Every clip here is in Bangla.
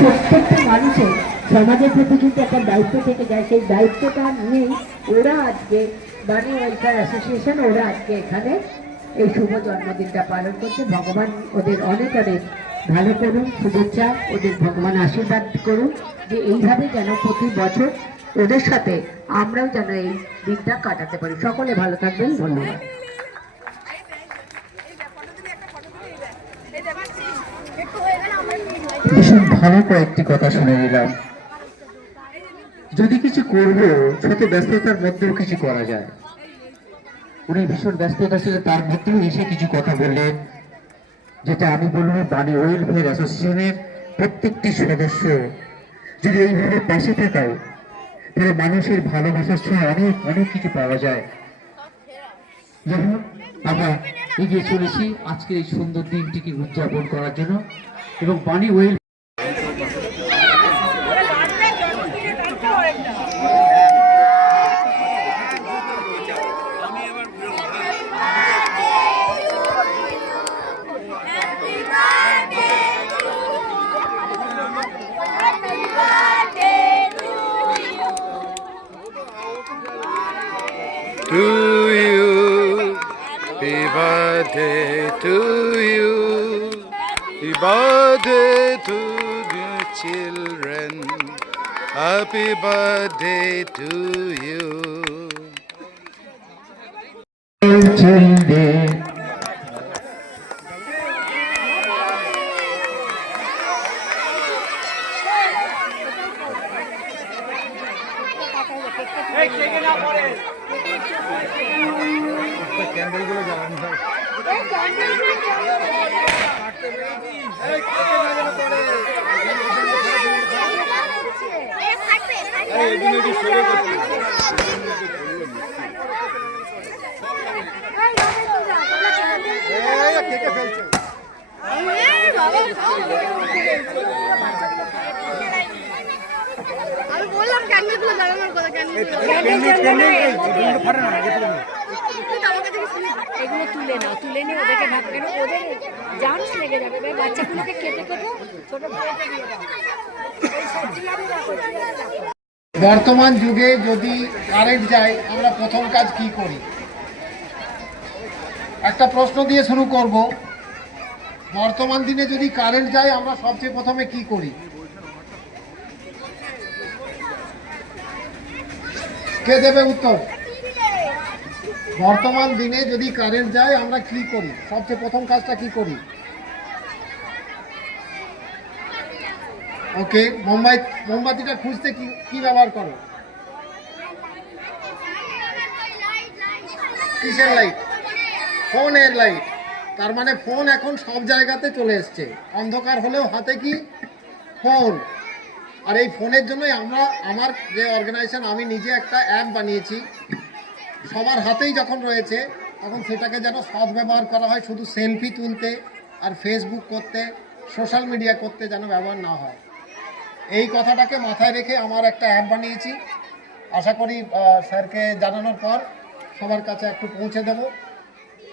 প্রত্যেকটা মানুষের সমাজের প্রতি কিন্তু একটা দায়িত্ব থেকে যায়, সেই দায়িত্বটা নিয়েই ওরা আজকে বাণী ওয়েলফেয়ার অ্যাসোসিয়েশন ওরা আজকে এখানে এই শুভ জন্মদিনটা পালন করছে। ভগবান ওদের অনেক অনেক ভালো করুন, শুভেচ্ছা, ওদের ভগবান আশীর্বাদ করুন যে এইভাবে যেন প্রতি বছর ওদের সাথে আমরাও যেন এই দিনটা কাটাতে পারি। সকলে ভালো থাকবেন, ধন্যবাদ। ভীষণ ভালো কয়েকটি কথা শুনে নিলাম। যদি কিছু করবো শত ব্যস্ততার মধ্যেও কিছু করা যায়। উনি ভীষণ ব্যস্ততা ছিল, তার মধ্যেও এসে কিছু কথা বললেন, যেটা আমি বলবো বাণী ওয়েলফেয়ার অ্যাসোসিয়েশনের প্রত্যেকটি সদস্য যদি এইভাবে পাশে থাকায় তাহলে মানুষের ভালোবাসার সঙ্গে অনেক অনেক কিছু পাওয়া যায়। যেমন আমরা এগিয়ে চলেছি আজকের এই সুন্দর দিনটিকে উদযাপন করার জন্য, এবং বাণী well to you, happy birthday to you, happy birthday to the children, happy birthday to you. ক্যান্ডেলগুলো জ্বালানো হয়। আমি বললাম ক্যান্ডেলগুলো জ্বালানোর কথা, এগুলো তুলে নাও, তুলে নিয়ে ওদেরকে ভাগ কেন, ওদের জামস লেগে যাবে, বাচ্চাগুলোকে কেটে কেটে ছোট প্লেটে দিয়ে দাও। বর্তমান যুগে যদি কারেন্ট যায় আমরা প্রথম কাজ কি করি? একটা প্রশ্ন দিয়ে শুরু করব। বর্তমান দিনে যদি কারেন্ট যায় আমরা সবচেয়ে প্রথমে কি করি? কে দেবে উত্তর? বর্তমান দিনে যদি কারেন্ট যায় আমরা কি করি? সবচেয়ে প্রথম কাজটা কি করি? ওকে, মোমবাতিটা খুঁজতে কি ব্যবহার করো? কিসের লাইট? ফোনের লাইট। তার মানে ফোন এখন সব জায়গাতে চলে এসছে, অন্ধকার হলেও হাতে কি ফোন। আর এই ফোনের জন্যই আমার যে অর্গানাইজেশন, আমি নিজে একটা অ্যাপ বানিয়েছি, সবার হাতেই যখন রয়েছে তখন সেটাকে যেন সদ্ব্যবহার করা হয়, শুধু সেলফি তুলতে আর ফেসবুক করতে, সোশ্যাল মিডিয়া করতে যেন ব্যবহার না হয়। এই কথাটাকে মাথায় রেখে আমার একটা অ্যাপ বানিয়েছি। আশা করি স্যারকে জানানোর পর সবার কাছে একটু পৌঁছে দেব।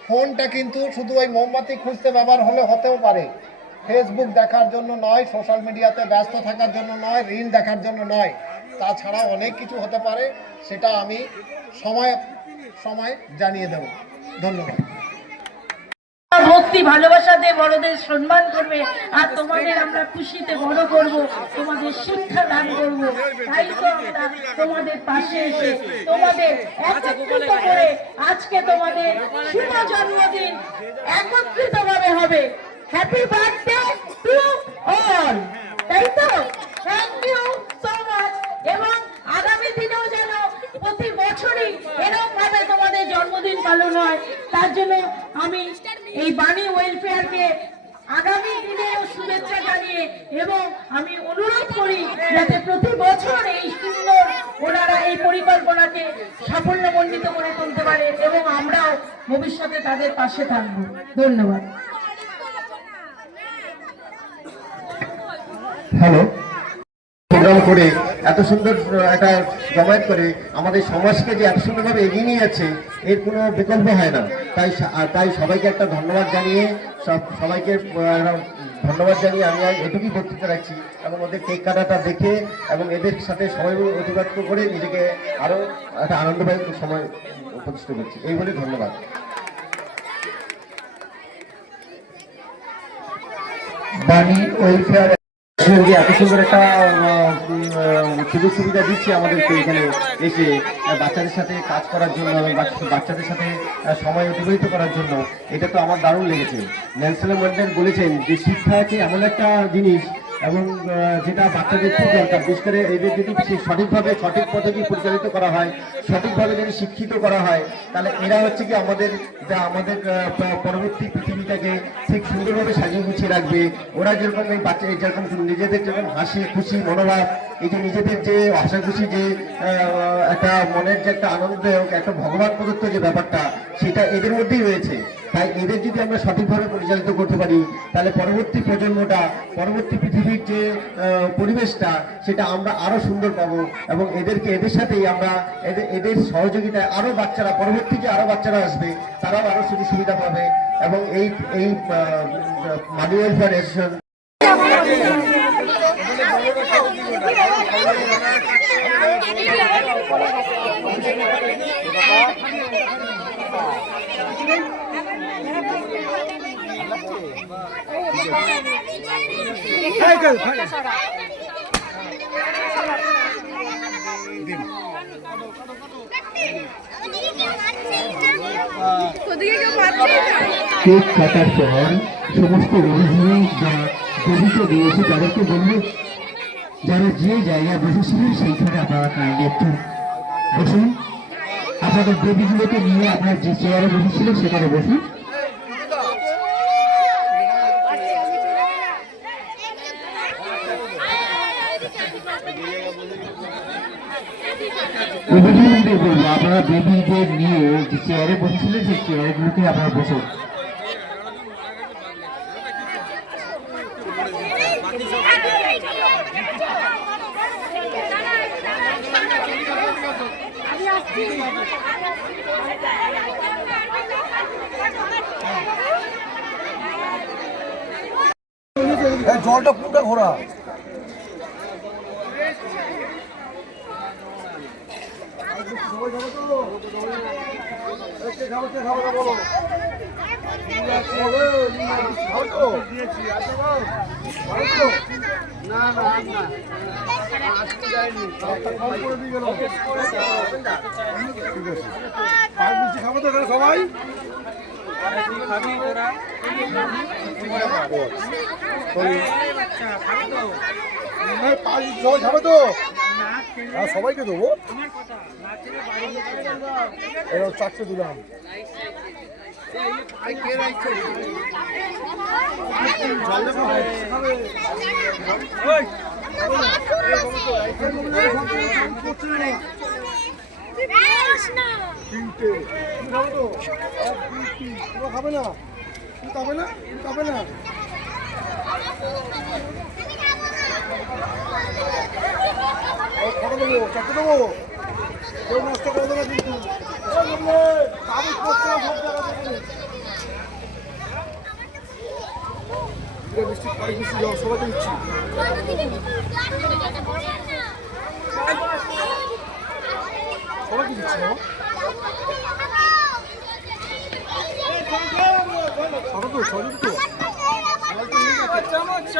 ফোনটা কিন্তু শুধু ওই মোমবাতি খুঁজতে ব্যবহার হতেও পারে, ফেসবুক দেখার জন্য নয়, সোশ্যাল মিডিয়াতে ব্যস্ত থাকার জন্য নয়, রিল দেখার জন্য নয়, তাছাড়া অনেক কিছু হতে পারে। সেটা আমি সময় জানিয়ে দেব। ধন্যবাদ। ভক্তি ভালোবাসাতে বড়দের সম্মান করবে, আর তোমাদের আমরা খুশিতে বড় করব, তোমাদের শিক্ষা দান করব। তাই তো আমরা তোমাদের পাশে এসে তোমাদের একত্রিত করে আজকে তোমাদের শুভ জন্মদিন একত্রিতভাবে হবে। Happy birthday to all. তাই তো, থ্যাংক ইউ সো মাচ। এবং আগামী দিনেও যেন প্রতি বছরই এরকম ভাবে তোমাদের জন্মদিন পালন হয়, তার জন্য আমি এই বাণী ওয়েলফেয়ারকে আগামী দিনেও শুভেচ্ছা জানিয়ে, এবং আমি অনুরোধ করি যাতে প্রতি বছর এই সুন্দর ওনারা এই পরিকল্পনাকে সাফল্যমণ্ডিত করে তুলতে পারে, এবং আমরাও ভবিষ্যতে তাদের পাশে থাকবো। ধন্যবাদ। হ্যালো, প্রোগ্রাম করে এত সুন্দর একটা জমায়েত করে আমাদের সমাজকে যে এত সুন্দরভাবে এগিয়ে নিয়ে যাচ্ছে, এর কোনো বিকল্প হয় না। তাই সবাইকে একটা ধন্যবাদ জানিয়ে সবাইকে ধন্যবাদ জানিয়ে আমি এটুকুই বক্তৃতা রাখছি এবং ওদের কেক কাটাটা দেখে এবং এদের সাথে সময় অতিবাহিত করে নিজেকে আরও একটা আনন্দদায়ক সময় প্রতিষ্ঠা করছি এই বলে ধন্যবাদ। বাণী ওয়েলফেয়ার যে এত সুন্দর একটা সুযোগ সুবিধা দিচ্ছে আমাদেরকে এখানে এসে বাচ্চাদের সাথে কাজ করার জন্য এবং বাচ্চাদের সাথে সময় অতিবাহিত করার জন্য, এটা তো আমার দারুণ লেগেছে। নেলসন ম্যান্ডেলা বলেছেন যে শিক্ষা হচ্ছে এমন একটা জিনিস এবং যেটা বাচ্চাদের খুব দরকার, বিশেষ করে এদের যদি সঠিকভাবে সঠিক পদ্ধতি পরিচালিত করা হয়, সঠিকভাবে যদি শিক্ষিত করা হয়, তাহলে এরা হচ্ছে কি আমাদের পরবর্তী পৃথিবীটাকে ঠিক সুন্দরভাবে সাজিয়ে গুছিয়ে রাখবে। ওরা যেরকম এই বাচ্চা যেরকম নিজেদের যেরকম হাসি খুশি মনোভাব, এই যে নিজেদের যে হাসা খুশি যে একটা মনের যে একটা আনন্দ একটা ভগবান প্রদত্ত যে ব্যাপারটা, সেটা এদের মধ্যেই রয়েছে। তাই এদের যদি আমরা সঠিকভাবে পরিচালিত করতে পারি, তাহলে পরবর্তী প্রজন্মটা, পরবর্তী পৃথিবীর যে পরিবেশটা, সেটা আমরা আরো সুন্দর পাবো এবং এদের সাথেই আমরা এদের সহযোগিতায় আরো বাচ্চারা, পরবর্তী যে আরো বাচ্চারা আসবে, তারাও আরো সুযোগ সুবিধা পাবে এবং এই মানি ওয়েলফেয়ার অ্যাসোসিয়েশন ওদিকে কেউ পাচ্ছে না। কেক কাটার পর সমস্ত অভিভাবক বা গভীর দিয়েছে তাদেরকে বলবো যারা যে জায়গায় বসেছিলেন সেইখানে আপনারা কাইন্ডলি একটু বসুন। আপনাদের বেবিগুলোকে নিয়ে আপনার যে চেয়ারে বসেছিলেন সেখানে বসুন। অভিভাবকদের বলবো আপনারা বেবিদের নিয়ে যে চেয়ারে বসেছিলেন সেই চেয়ারগুলোকে আপনারা বসুন। জলটা পুরোটা ঘোরা। খাবো তো সবাই সবাই খাবে তো, সবাইকে দেবো। চারটে দিলাম। তিনটে খাবে তো, খাবে না, খাবে না, খাবে না। খাবে দেবো, চারটে দেবো, কেউ নষ্ট করে দেবে কিন্তু। বৃষ্টি বৃষ্টি জল সবাইকে দিচ্ছি। সবাইকে দিচ্ছি না সবাই তো সবাই তো চামচ